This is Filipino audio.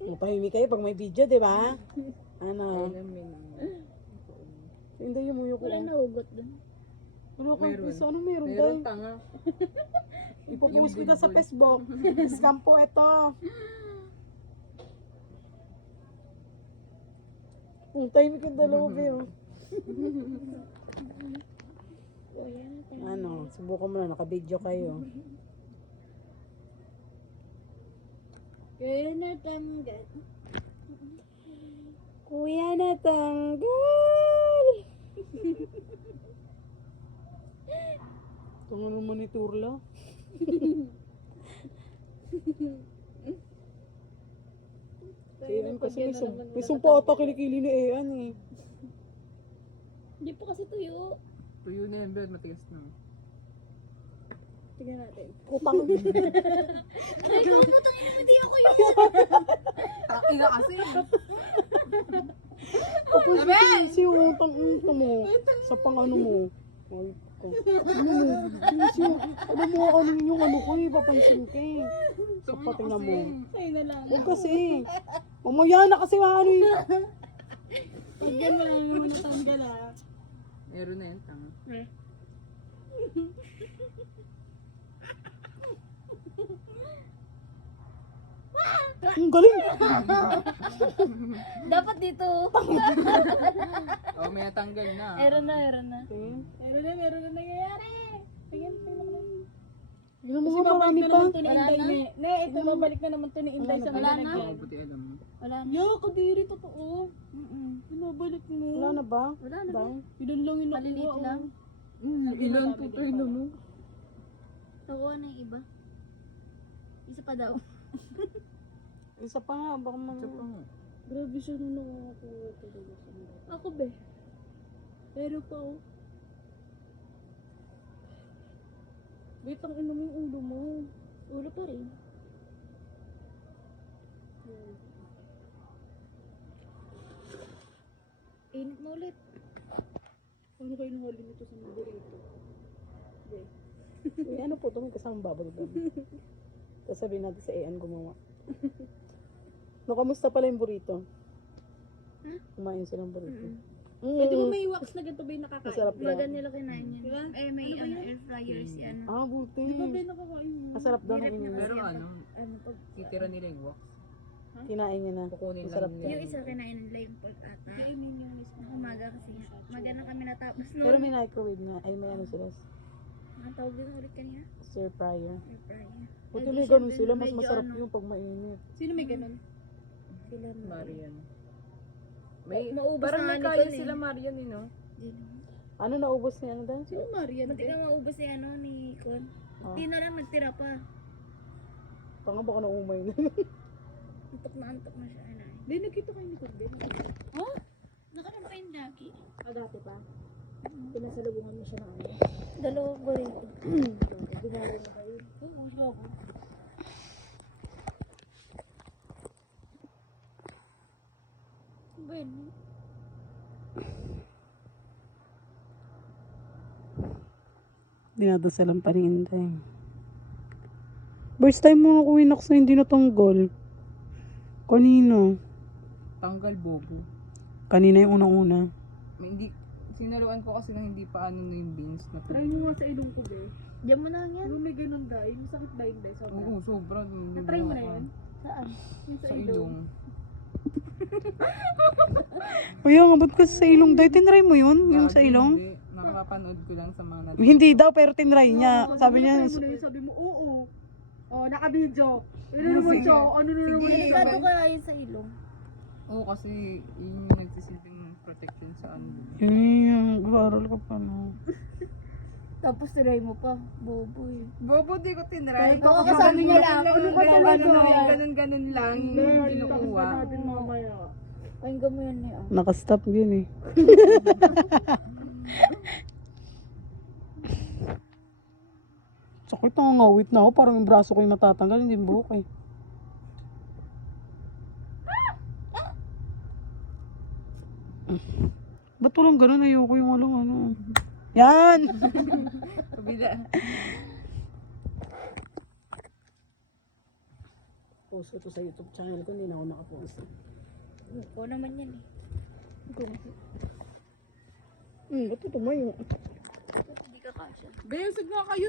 Mapahimik kayo pag may video, di ba? Ano? Hindi yung muyo ko. Wala nahugot dun. Ano ka? Meron. Ano meron Meron dahil? tanga. Ipopost kita sa Facebook. Scam po ito. Ang tahimik yung dalawa ba yun? Ano? Subukan mo na. Naka-video kayo. Kaya natanggal. Kuya natanggal! Ito nga naman ni Turla. Si Ian kasi may sumpa ata kilikili ni Ian eh. Hindi pa kasi tuyo. Tuyo na yan, Brad. Matigas na. Tingnan natin. Utang. Aray ko, putang ina, hindi ako yun. Ina kasi. Tapos si utang ito mo. Sa pang-ano mo. Ay, ko. Ano mo, ano yung ano ko eh, papansin ka eh. Sa patingnan mo. Ayun na lang. Huwag kasi. Mamaya na kasi ano eh. Pag yan mo lang yung natanggal ah. Meron na yan, tanga. Ang galing. Dapat dito. Oh, may natanggal na. Meron na, meron na. Okay. Meron na nangyayari. Tingnan mo naman. Yun ang mga marami pa. Ito ni Inday. Ito babalik na naman to ni Inday sa Wala mga na. nag-live. Buti alam mo. Wala na. Yo, kadiri totoo. Binabalik mo. Wala na ba? Wala na ba? Bang? Yun lang yung maliliit lang. Ilan po tayo na mo? Nakuha na yung iba. Isa pa daw. Isa pa nga, baka mga... Grabe siya nung nakakakuha talaga sa mga. Ako be. Pero pa oh. Wait, ang ino mo yung ulo mo. Ulo pa rin. Init mo ulit. Ano kayo nahali nito sa mga burrito? Okay. Uy, ano po ito? May kasamang bubble gum. Tapos sabihin natin sa Ian gumawa. No, kamusta pala yung burrito? Kumain silang burrito. Pwede mo may wax na ganito ba yung nakakain? Masarap yan. Magan nila kinain yan. Diba? Eh, may air fryer si ano. Ah, buti. Di ba ba yung nakakain yan? Masarap daw ng Hirap na inyo. Pero kasi ano, ano pag titira nila yung wax. Kinain niya na. Kukunin Masarap lang daw. nila. yung isa kinain nila yung pork ata. Kainin yung mismo. Umaga kasi nga. Umaga na kami natapos no. Pero may microwave na. Ay, may ano sila. Ang tawag din ulit kanina? Stir fryer. Air fryer. Buti Ay, may di, ganun syempre, sila. Mas medyo masarap ano. yung pag mainit. Sino may ganun? Sila na. Marian. May, Maubos parang na may ni kaya Con eh. sila Marian eh, no? Ano naubos niya? Ano daw? Sino Marian? Mati ka maubos si ano ni Con. Oh. Hindi na lang nagtira pa. Tanga baka naumay na. Antok na siya. Hindi, nagkita kayo ni Con. Ha? Nakaroon pa yung lagi. Ah, dati pa? Pinasalubungan mo siya na ano? Dalawang burrito. Dinaro na kayo. Oo, bago. Bueno. Dinadasalan pa rin Inday. First time mo na kuwinak sa hindi natanggol. Kanino? Tanggal bobo. Kanina yung unang-una. May hindi, sinaruan ko kasi na hindi pa ano na yung beans na Try mo nga sa ilong ko, be. Diyan mo na yan. May ganun dahil. Masakit dahil dahil. Oo, sobra. Na-try mo na yan? Saan? Yung Sa ilong. Kaya nga, ba't kasi sa ilong daw? Tinry mo yun? Yung sa ilong? Hindi. Nakakapanood ko lang sa mga Hindi daw, pero tinry niya. Sabi niya, Sabi mo, oo. Oh, naka-video. Ano naman siya? Ano na naman siya? Delikado ka yun sa ilong. Oo, kasi yun yung nagsisilbing protection sa ano. aral ka pa no. Tapos tinry mo pa. Bobo eh. Bobo, di ko tinry. Oo, kasabi niya lang. Ano ka talaga? Ganun lang yung kinukuha. Pakinggan mo yan niya. Nakastop yun eh. Sakit na ngawit na ako. Parang yung braso ko yung matatanggal. Hindi yung buhok eh. Ba't walang ganun? Ayoko yung walang ano. Yan! Kabila. post ko to sa YouTube channel ko, hindi na ako nakapost. Ikaw naman yan eh. Ba't ito mo yung... Hindi ka kasha. Bensig nga kayo